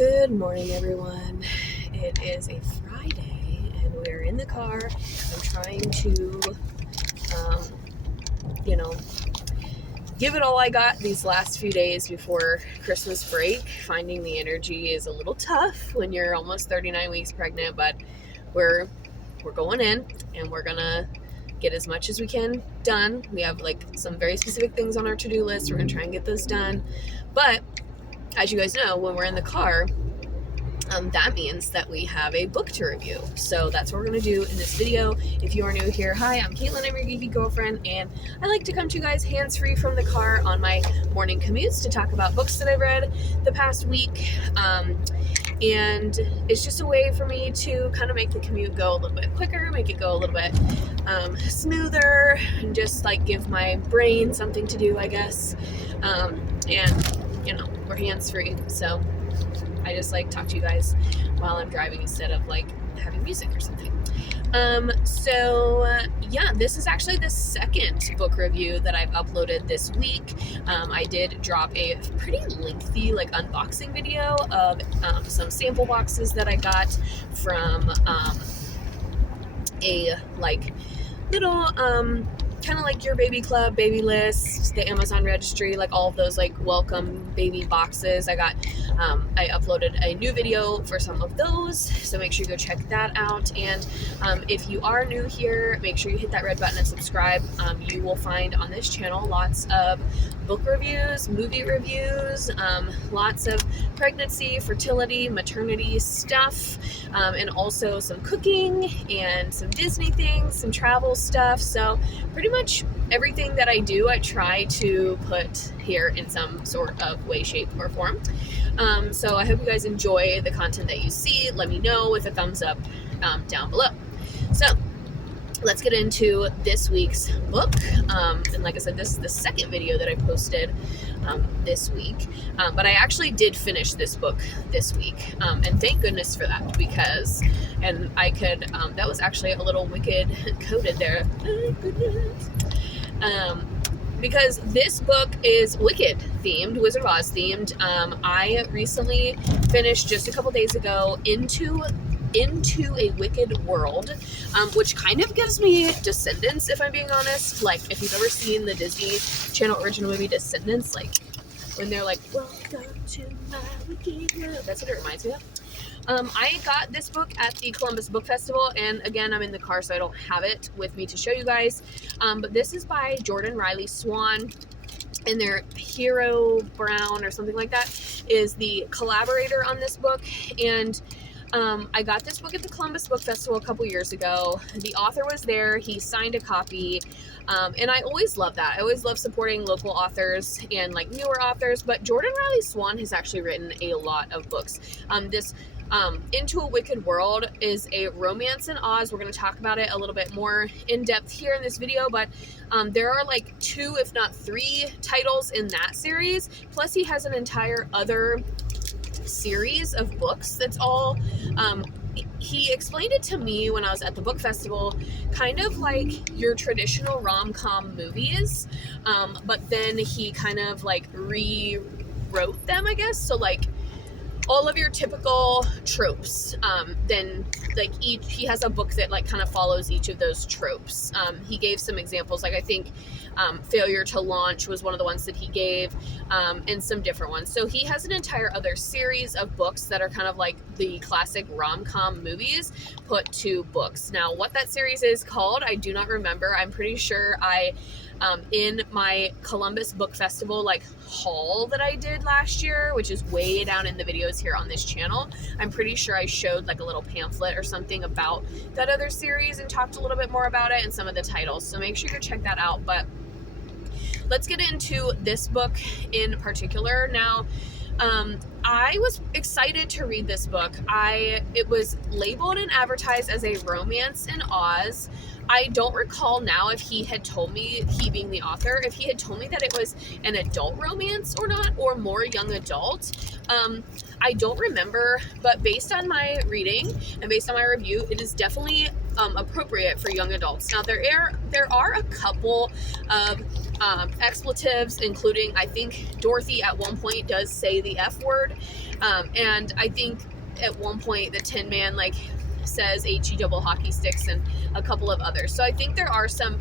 Good morning, everyone. It is a Friday, and we're in the car. I'm trying to, um, you know, give it all I got these last few days before Christmas break. Finding the energy is a little tough when you're almost 39 weeks pregnant, but we're going in, and we're gonna get as much as we can done. We have like some very specific things on our to-do list. We're gonna try and get those done, but as you guys know, when we're in the car, that means that we have a book to review. So that's what we're going to do in this video. If you are new here, hi, I'm Caitlin, I'm your geeky girlfriend, and I like to come to you guys hands-free from the car on my morning commutes to talk about books that I've read the past week. And it's just a way for me to kind of make the commute go a little bit quicker, make it go a little bit smoother, and just like give my brain something to do, I guess. And, you know, we're hands-free, so I just like talk to you guys while I'm driving instead of like having music or something. Yeah, this is actually the second book review that I've uploaded this week. I did drop a pretty lengthy like unboxing video of some sample boxes that I got from a like little kind of like your baby club, baby list, the Amazon registry, like all of those like welcome baby boxes. I uploaded a new video for some of those, so make sure you go check that out. And if you are new here, make sure you hit that red button and subscribe. You will find on this channel lots of book reviews, movie reviews, lots of pregnancy, fertility, maternity stuff, and also some cooking and some Disney things, some travel stuff. So pretty much everything that I do, I try to put here in some sort of way, shape, or form. So I hope you guys enjoy the content that you see. Let me know with a thumbs up down below. So let's get into this week's book. And like I said, this is the second video that I posted this week. But I actually did finish this book this week. And thank goodness for that, because, and I could, that was actually a little wicked coded there. Thank goodness. Because this book is Wicked themed, Wizard of Oz themed. I recently finished just a couple days ago Into a Wicked World, which kind of gives me Descendants, if I'm being honest. Like, if you've ever seen the Disney Channel original movie Descendants, like when they're like, welcome to my wicked world, that's what it reminds me of. I got this book at the Columbus Book Festival, and again, I'm in the car, so I don't have it with me to show you guys. But this is by Jordan Riley Swan, and their Hero Brown or something like that is the collaborator on this book. And I got this book at the Columbus Book Festival a couple years ago. The author was there. He signed a copy. And I always love that. I always love supporting local authors and like newer authors. But Jordan Riley Swan has actually written a lot of books. This Into a Wicked World is a romance in Oz. We're going to talk about it a little bit more in depth here in this video, but there are like 2, if not 3 titles in that series. Plus he has an entire other series of books that's all he explained it to me when I was at the book festival, kind of like your traditional rom-com movies, but then he kind of like rewrote them, I guess. So like all of your typical tropes, then like he has a book that like kind of follows each of those tropes. He gave some examples, like I think Failure to Launch was one of the ones that he gave, and some different ones. So he has an entire other series of books that are kind of like the classic rom-com movies put to books. Now, what that series is called, I do not remember. I'm pretty sure in my Columbus Book Festival like haul that I did last year, which is way down in the videos here on this channel, I'm pretty sure I showed like a little pamphlet or something about that other series and talked a little bit more about it and some of the titles. So make sure you check that out. But let's get into this book in particular. Now, I was excited to read this book. It was labeled and advertised as a romance in Oz. I don't recall now if he had told me, he being the author, if he had told me that it was an adult romance or not, or more young adult. I don't remember, but based on my reading and based on my review, it is definitely appropriate for young adults. Now, there are a couple of expletives, including, I think Dorothy at one point does say the F word, and I think at one point the Tin Man like says HE double hockey sticks and a couple of others. So I think there are some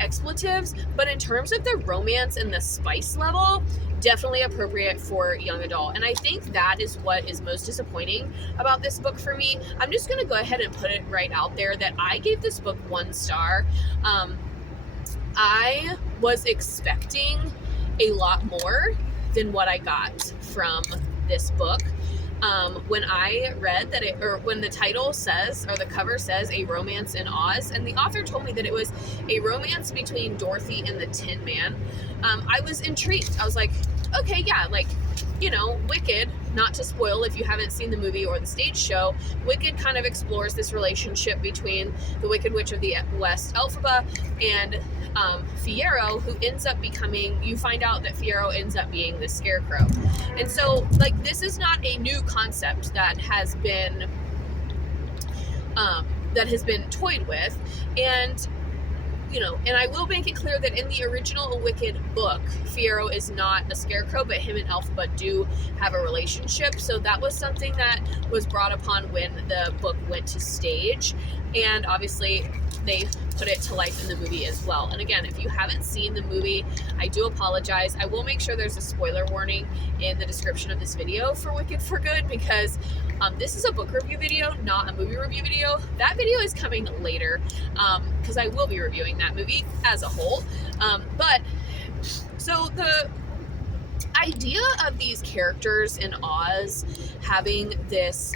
expletives, but in terms of the romance and the spice level, definitely appropriate for young adult. And I think that is what is most disappointing about this book for me. I'm just going to go ahead and put it right out there that I gave this book 1 star. I was expecting a lot more than what I got from this book. When I read that when the title says, or the cover says, A Romance in Oz, and the author told me that it was a romance between Dorothy and the Tin Man, I was intrigued. I was like, okay, yeah, like, you know, Wicked, not to spoil if you haven't seen the movie or the stage show, Wicked kind of explores this relationship between the Wicked Witch of the West, Elphaba, and Fiyero, who ends up becoming, you find out that Fiyero ends up being the Scarecrow. And so, like, this is not a new concept that has been toyed with. And you know, and I will make it clear that in the original Wicked book, Fiyero is not a scarecrow, but him and Elphaba do have a relationship. So that was something that was brought upon when the book went to stage. And obviously, they put it to life in the movie as well. And again, if you haven't seen the movie, I do apologize. I will make sure there's a spoiler warning in the description of this video for Wicked for Good, because this is a book review video, not a movie review video. That video is coming later, because I will be reviewing that movie as a whole. But so the idea of these characters in Oz having this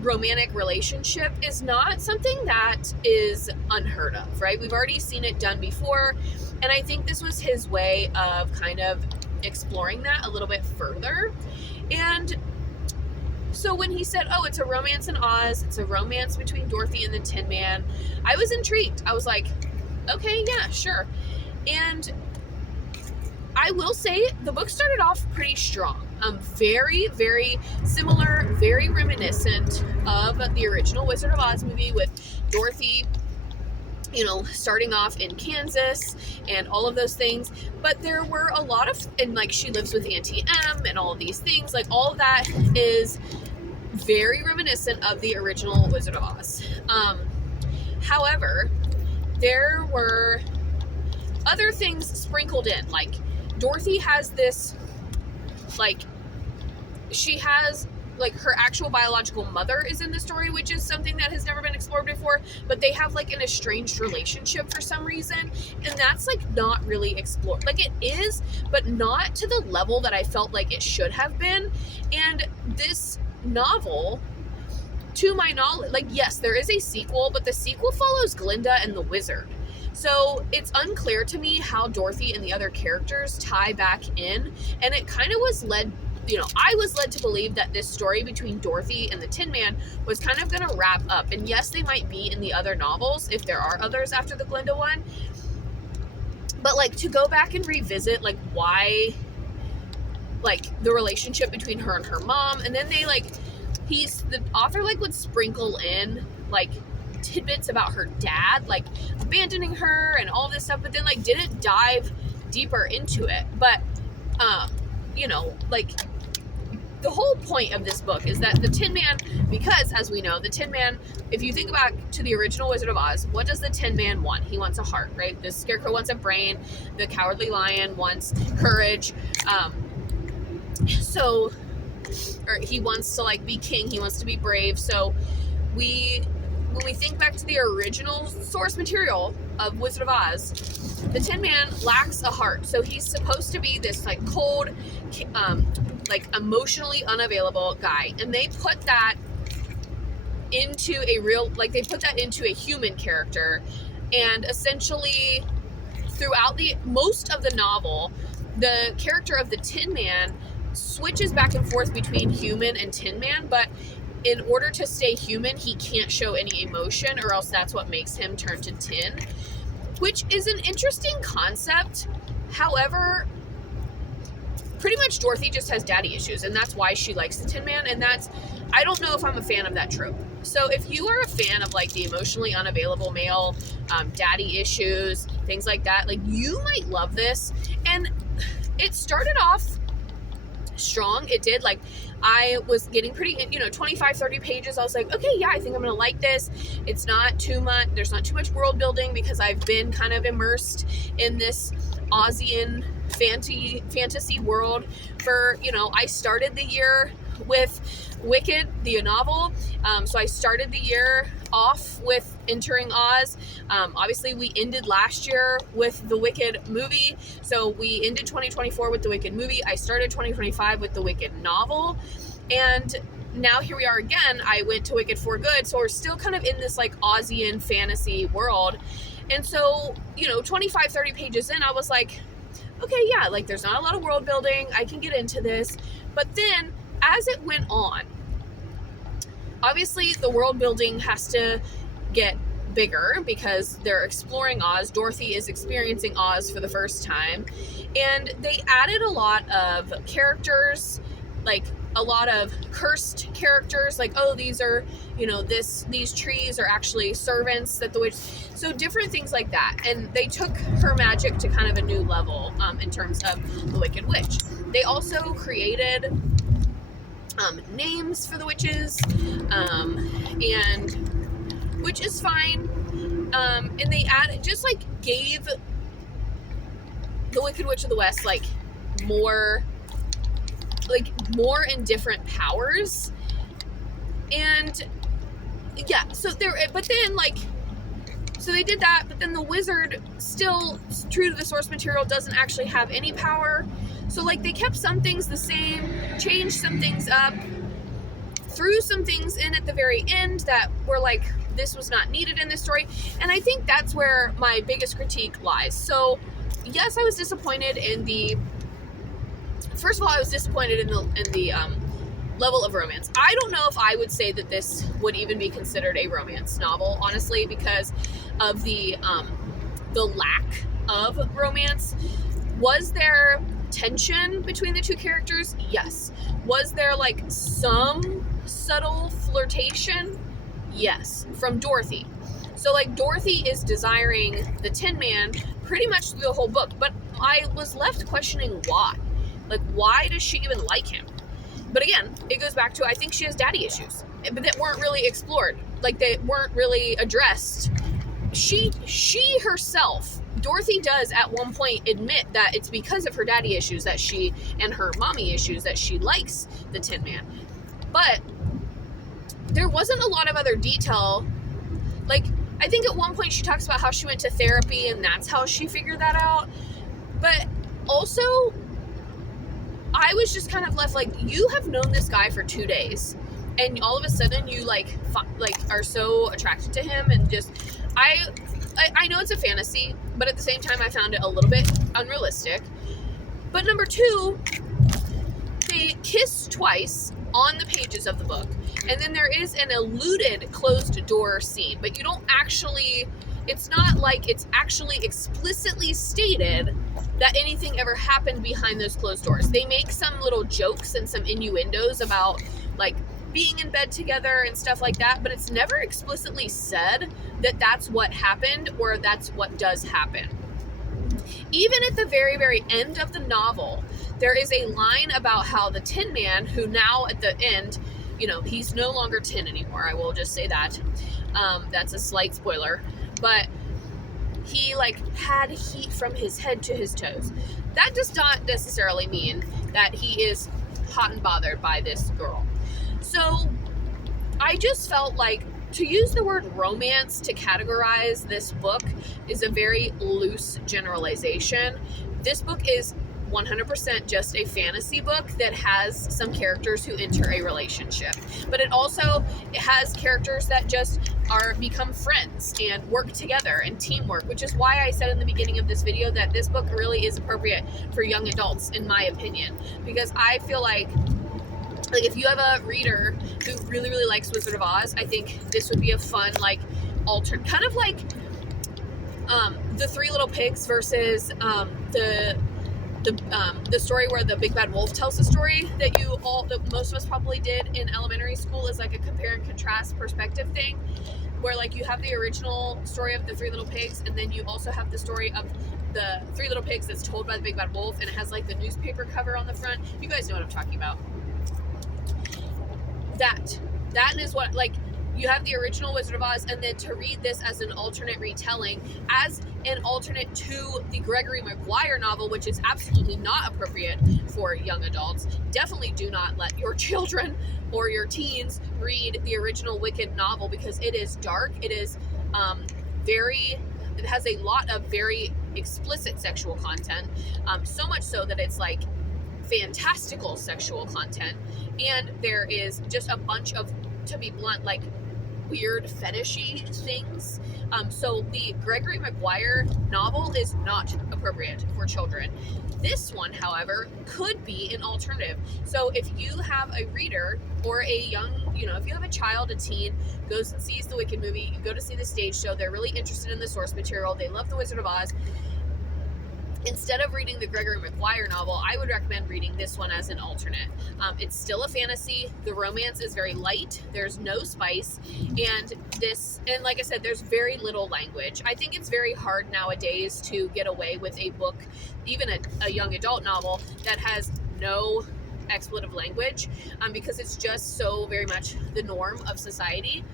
romantic relationship is not something that is unheard of, right? We've already seen it done before, and I think this was his way of kind of exploring that a little bit further. And so when he said, oh, it's a romance in Oz, it's a romance between Dorothy and the Tin Man, I was intrigued. I was like, okay, yeah, sure. And I will say the book started off pretty strong. Very, very similar, very reminiscent of the original Wizard of Oz movie, with Dorothy, you know, starting off in Kansas and all of those things. But there were a lot of, and like she lives with Auntie M and all of these things, like all of that is very reminiscent of the original Wizard of Oz. However, there were other things sprinkled in, like Dorothy has this, like, she has, like, her actual biological mother is in the story, which is something that has never been explored before, but they have, like, an estranged relationship for some reason, and that's, like, not really explored. Like, it is, but not to the level that I felt like it should have been. And this novel, to my knowledge, like, yes, there is a sequel, but the sequel follows Glinda and the Wizard. So it's unclear to me how Dorothy and the other characters tie back in, and it kind of was led, you know, I was led to believe that this story between Dorothy and the Tin Man was kind of going to wrap up. And yes, they might be in the other novels, if there are others after the Glinda one, but like to go back and revisit like why, like the relationship between her and her mom, and then they like, the author like would sprinkle in like tidbits about her dad, like abandoning her and all this stuff, but then like didn't dive deeper into it. But you know, like the whole point of this book is that the Tin Man, because as we know, the Tin Man, if you think back to the original Wizard of Oz, what does the Tin Man want? He wants a heart, right? The Scarecrow wants a brain, the Cowardly Lion wants courage, or he wants to like be king, he wants to be brave. So when we think back to the original source material of Wizard of Oz, the Tin Man lacks a heart. So he's supposed to be this like cold, like emotionally unavailable guy. And they put that into a human character. And essentially throughout most of the novel, the character of the Tin Man switches back and forth between human and Tin Man, but in order to stay human, he can't show any emotion, or else that's what makes him turn to tin, which is an interesting concept. However, pretty much Dorothy just has daddy issues, and that's why she likes the Tin Man, and I don't know if I'm a fan of that trope. So if you are a fan of like the emotionally unavailable male, daddy issues, things like that, like you might love this. And it started off strong. It did. Like, I was getting pretty, 25, 30 pages. I was like, okay, yeah, I think I'm going to like this. It's not too much. There's not too much world building because I've been kind of immersed in this Aussian fantasy world for, I started the year with Wicked, the novel. So I started the year off with entering Oz. Obviously, we ended last year with the Wicked movie. So we ended 2024 with the Wicked movie. I started 2025 with the Wicked novel. And now here we are again. I went to Wicked for Good. So we're still kind of in this like Aussian fantasy world. And so, 25, 30 pages in, I was like, okay, yeah, like there's not a lot of world building. I can get into this. But then as it went on, obviously the world building has to get bigger because they're exploring Oz. Dorothy is experiencing Oz for the first time. And they added a lot of characters, like a lot of cursed characters, like, oh, these are, these trees are actually servants that the witch, so different things like that. And they took her magic to kind of a new level in terms of the Wicked Witch. They also created names for the witches, and which is fine. And they gave the Wicked Witch of the West more and different powers. And yeah, so they did that, but then the wizard, still true to the source material, doesn't actually have any power. So they kept some things the same, changed some things up, threw some things in at the very end that were this was not needed in this story. And I think that's where my biggest critique lies. So yes, I was disappointed in the, first of all, I was disappointed in the level of romance. I don't know if I would say that this would even be considered a romance novel, honestly, because of the lack of romance. Was there tension between the two characters? Yes. Was there some subtle flirtation? Yes, from Dorothy. So Dorothy is desiring the Tin Man pretty much through the whole book, but I was left questioning why. Why does she even like him? But again, it goes back to, I think she has daddy issues, but that weren't really explored. They weren't really addressed. She herself, Dorothy does at one point admit that it's because of her daddy issues that she, and her mommy issues, that she likes the Tin Man. But there wasn't a lot of other detail. I think at one point she talks about how she went to therapy and that's how she figured that out. But also, I was just kind of left you have known this guy for 2 days, and all of a sudden you are so attracted to him, and just I know it's a fantasy, but at the same time I found it a little bit unrealistic. But number two, they kiss twice on the pages of the book, and then there is an alluded closed door scene, but you don't actually, it's not it's actually explicitly stated that anything ever happened behind those closed doors. They make some little jokes and some innuendos about being in bed together and stuff like that, but it's never explicitly said that that's what happened or that's what does happen. Even at the very, very end of the novel, there is a line about how the Tin Man, who now at the end, he's no longer tin anymore. I will just say that. That's a slight spoiler. But he had heat from his head to his toes. That does not necessarily mean that he is hot and bothered by this girl. So I just felt to use the word romance to categorize this book is a very loose generalization. This book is 100% just a fantasy book that has some characters who enter a relationship, but it has characters that just become friends and work together and teamwork, which is why I said in the beginning of this video that this book really is appropriate for young adults, in my opinion, because I feel if you have a reader who really, really likes Wizard of Oz, I think this would be a fun, alternate, kind of the Three Little Pigs versus the the story where the big bad wolf tells the story that most of us probably did in elementary school is like a compare and contrast perspective thing, where like you have the original story of the Three Little Pigs, and then you also have the story of the Three Little Pigs that's told by the big bad wolf, and it has like the newspaper cover on the front. You guys know what I'm talking about. That is what, like, you have the original Wizard of Oz, and then to read this as an alternate retelling, as an alternate to the Gregory Maguire novel, which is absolutely not appropriate for young adults. Definitely do not let your children or your teens read the original Wicked novel, because it is dark. It is it has a lot of very explicit sexual content, so much so that it's like fantastical sexual content, and there is just a bunch of, to be blunt, like weird fetishy things. So the Gregory Maguire novel is not appropriate for children. This one, however, could be an alternative. So if you have a reader or a young, if you have a child, a teen, goes and sees the Wicked movie, you go to see the stage show, they're really interested in the source material, they love the Wizard of Oz, instead of reading the Gregory Maguire novel, I would recommend reading this one as an alternate. It's still a fantasy. The romance is very light. There's no spice. And like I said, there's very little language. I think it's very hard nowadays to get away with a book, even a young adult novel, that has no expletive language, because it's just so very much the norm of society.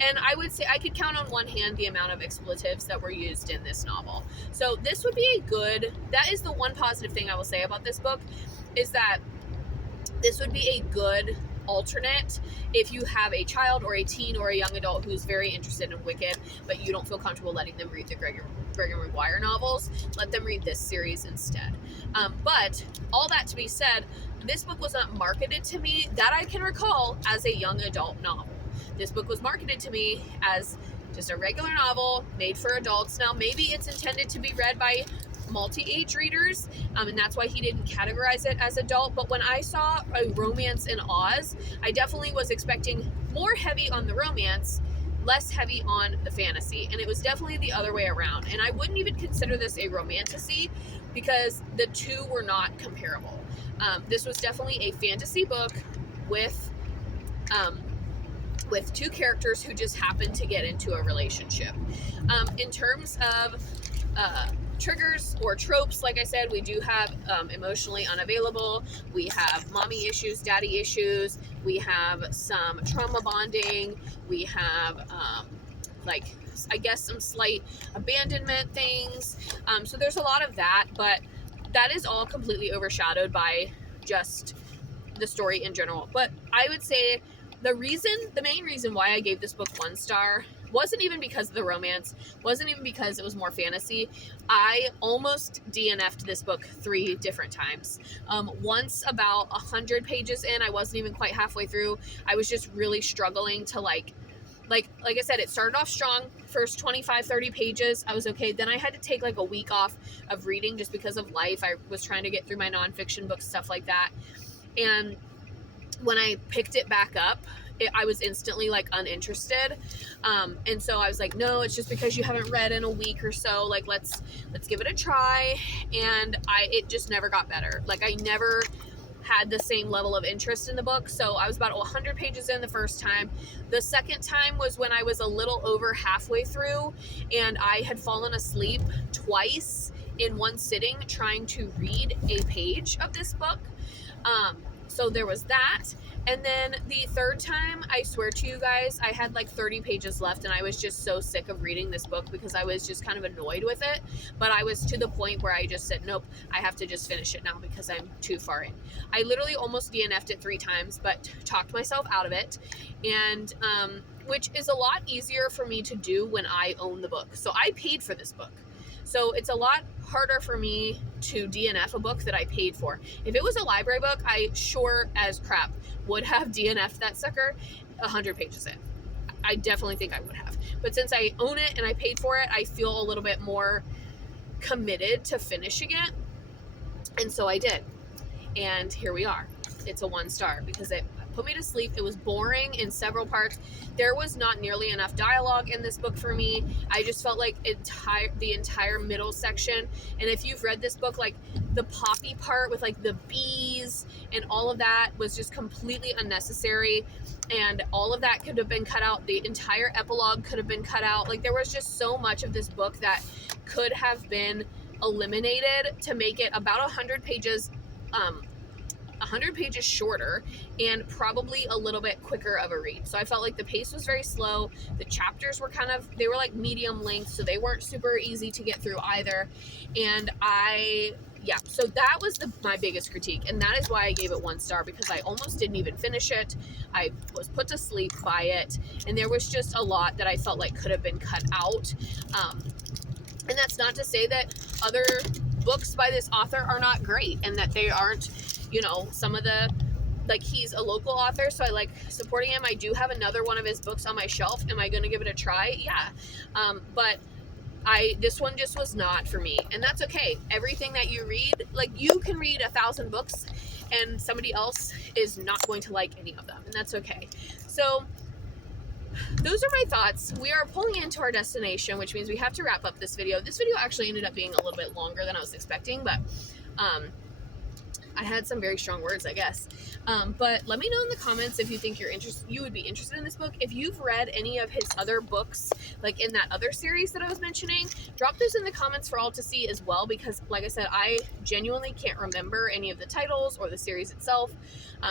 And I would say I could count on one hand the amount of expletives that were used in this novel. So this would be that is the one positive thing I will say about this book, is that this would be a good alternate if you have a child or a teen or a young adult who's very interested in Wicked, but you don't feel comfortable letting them read the Gregory Maguire novels. Let them read this series instead. But all that to be said, this book was not marketed to me, that I can recall, as a young adult novel. This book was marketed to me as just a regular novel made for adults. Now, maybe it's intended to be read by multi-age readers, and that's why he didn't categorize it as adult. But when I saw a romance in Oz, I definitely was expecting more heavy on the romance, less heavy on the fantasy. And it was definitely the other way around. And I wouldn't even consider this a romantasy, because the two were not comparable. This was definitely a fantasy book with two characters who just happened to get into a relationship. In terms of triggers or tropes, like I said, we do have emotionally unavailable, we have mommy issues, daddy issues, we have some trauma bonding, we have I guess some slight abandonment things. So there's a lot of that, but that is all completely overshadowed by just the story in general. But I would say the main reason why I gave this book 1 star wasn't even because of the romance, wasn't even because it was more fantasy. I almost DNF'd this book 3 different times. Once about 100 pages in, I wasn't even quite halfway through. I was just really struggling to like I said, it started off strong. First 25, 30 pages, I was okay. Then I had to take like a week off of reading just because of life. I was trying to get through my nonfiction books, stuff like that. And when I picked it back up, I was instantly like uninterested. And so I was like, no, it's just because you haven't read in a week or so. Like, let's give it a try. And it just never got better. Like, I never had the same level of interest in the book. So I was about 100 pages in the first time. The second time was when I was a little over halfway through, and I had fallen asleep twice in one sitting trying to read a page of this book. So there was that. And then the third time, I swear to you guys, I had like 30 pages left, and I was just so sick of reading this book because I was just kind of annoyed with it. But I was to the point where I just said, nope, I have to just finish it now because I'm too far in. I literally almost DNF'd it 3 times, but talked myself out of it. And, which is a lot easier for me to do when I own the book. So I paid for this book. So it's a lot harder for me to DNF a book that I paid for. If it was a library book, I sure as crap would have DNF'd that sucker 100 pages in. I definitely think I would have. But since I own it and I paid for it, I feel a little bit more committed to finishing it. And so I did. And here we are. It's a 1 star because put me to sleep. It was boring in several parts. There was not nearly enough dialogue in this book for me. I just felt like the entire middle section, and if you've read this book, like the poppy part with like the bees and all of that was just completely unnecessary, and all of that could have been cut out. The entire epilogue could have been cut out. Like, there was just so much of this book that could have been eliminated to make it about 100 pages 100 pages shorter and probably a little bit quicker of a read. So I felt like the pace was very slow. The chapters were they were like medium length, so they weren't super easy to get through either. And so that was my biggest critique, and that is why I gave it 1 star, because I almost didn't even finish it. I was put to sleep by it, and there was just a lot that I felt like could have been cut out. And that's not to say that other books by this author are not great, and that they aren't, some of the, like, he's a local author, so I like supporting him. I do have another one of his books on my shelf. Am I going to give it a try? Yeah. But this one just was not for me, and that's okay. Everything that you read, like, you can read 1,000 books and somebody else is not going to like any of them, and that's okay. So those are my thoughts. We are pulling into our destination, which means we have to wrap up this video. This video actually ended up being a little bit longer than I was expecting, but I had some very strong words, I guess. But let me know in the comments if you think you would be interested in this book. If you've read any of his other books, like in that other series that I was mentioning, drop those in the comments for all to see as well, because like I said, I genuinely can't remember any of the titles or the series itself.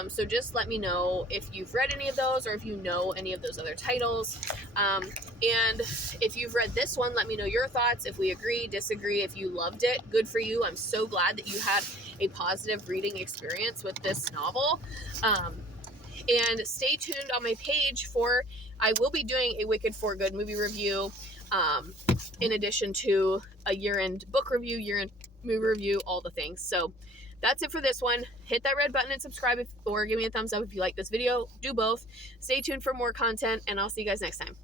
So just let me know if you've read any of those, or if you know any of those other titles. And if you've read this one, let me know your thoughts. If we agree, disagree, if you loved it, good for you. I'm so glad that you had a positive reading experience with this novel. And stay tuned on my page I will be doing a Wicked for Good movie review, in addition to a year-end book review, year-end movie review, all the things. So that's it for this one. Hit that red button and subscribe, or give me a thumbs up if you like this video. Do both. Stay tuned for more content, and I'll see you guys next time.